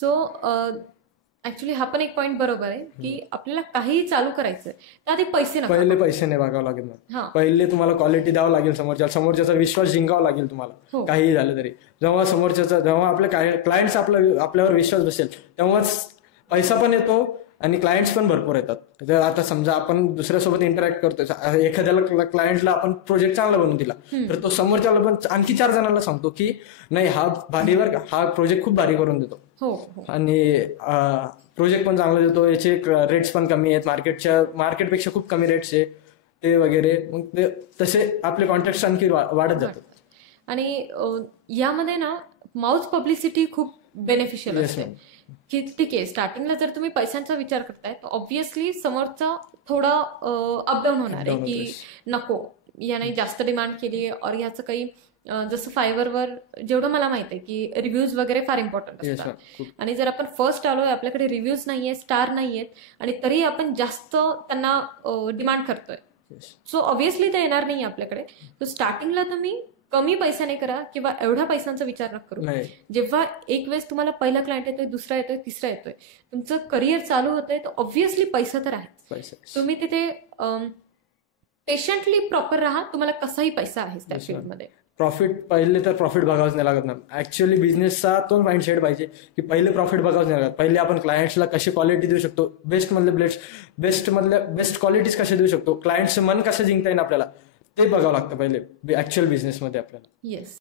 So actually हा पण एक पॉईंट बरोबर आहे की आपल्याला काहीही चालू करायचंय तर आधी पैसे नका. पहिले पैसे नाही बघावं लागेल ना, पहिले तुम्हाला क्वालिटी द्यावं लागेल, समोरच्याचा विश्वास जिंकावा लागेल तुम्हाला. काहीही झालं तरी जेव्हा आपले क्लायंट्स आपल्यावर विश्वास बसेल तेव्हाच पैसा पण येतो आणि क्लायंट्स पण भरपूर येतात. जर आता समजा आपण दुसऱ्यासोबत इंटरॅक्ट करतोय, एखाद्याला क्लायंटला आपण प्रोजेक्ट चांगला बनवून दिला तर तो समोरच्याला पण आणखी 4 जणांना सांगतो की नाही हा भारीवर का, हा प्रोजेक्ट खूप भारी करून देतो आणि प्रोजेक्ट पण चांगला देतो, याचे रेट्स पण कमी आहेत, मार्केटपेक्षा खूप कमी रेट्स आहे ते वगैरे. मग ते तसे आपले कॉन्टॅक्ट आणखी वाढत जातात. आणि यामध्ये ना माउथ पब्लिसिटी खूप बेनिफिशियल असते की ठीक आहे स्टार्टिंगला जर तुम्ही पैशांचा विचार करताय तर ऑब्व्हियसली समोरचा थोडा अपडाऊन होणार आहे की नको याने जास्त डिमांड केली और याचं काही जसं फायवरवर जेवढं मला माहित आहे की रिव्ह्यूज वगैरे फार इम्पॉर्टंट असतात आणि जर आपण फर्स्ट आलोय आपल्याकडे रिव्ह्यूज नाहीये, स्टार नाहीयेत आणि तरी आपण जास्त त्यांना डिमांड करतोय सो ऑब्व्हियसली ते येणार नाही आपल्याकडे. तर स्टार्टिंगला तुम्ही कमी पैशाने करा किंवा एवढ्या पैशांचा विचार नका करू. जेव्हा एक वेळेस तुम्हाला पहिला क्लायंट येतोय, दुसरा येतोय, तिसरा येतोय, तुमचं करिअर चालू होतंय तर ऑब्व्हियसली पैसा तर आहे. तुम्ही तिथे पेशंटली प्रॉपर राहा, तुम्हाला कसाही पैसा आहे त्या फील्डमध्ये. प्रॉफिट पहिले तर प्रॉफिट बघावंच नाही लागत ना. ऍक्च्युअली बिझनेसचा तो माइंडसेट पाहिजे की पहिले प्रॉफिट बघावंच नाही लागत. पहिले आपण क्लायंट्सला कशी क्वालिटी देऊ शकतो, बेस्ट क्वालिटीज कशा देऊ शकतो, क्लायंटचं मन कसं जिंकता येईल आपल्याला ते बघावं लागतं पहिले ऍक्च्युअल बिझनेसमध्ये आपल्याला. येस.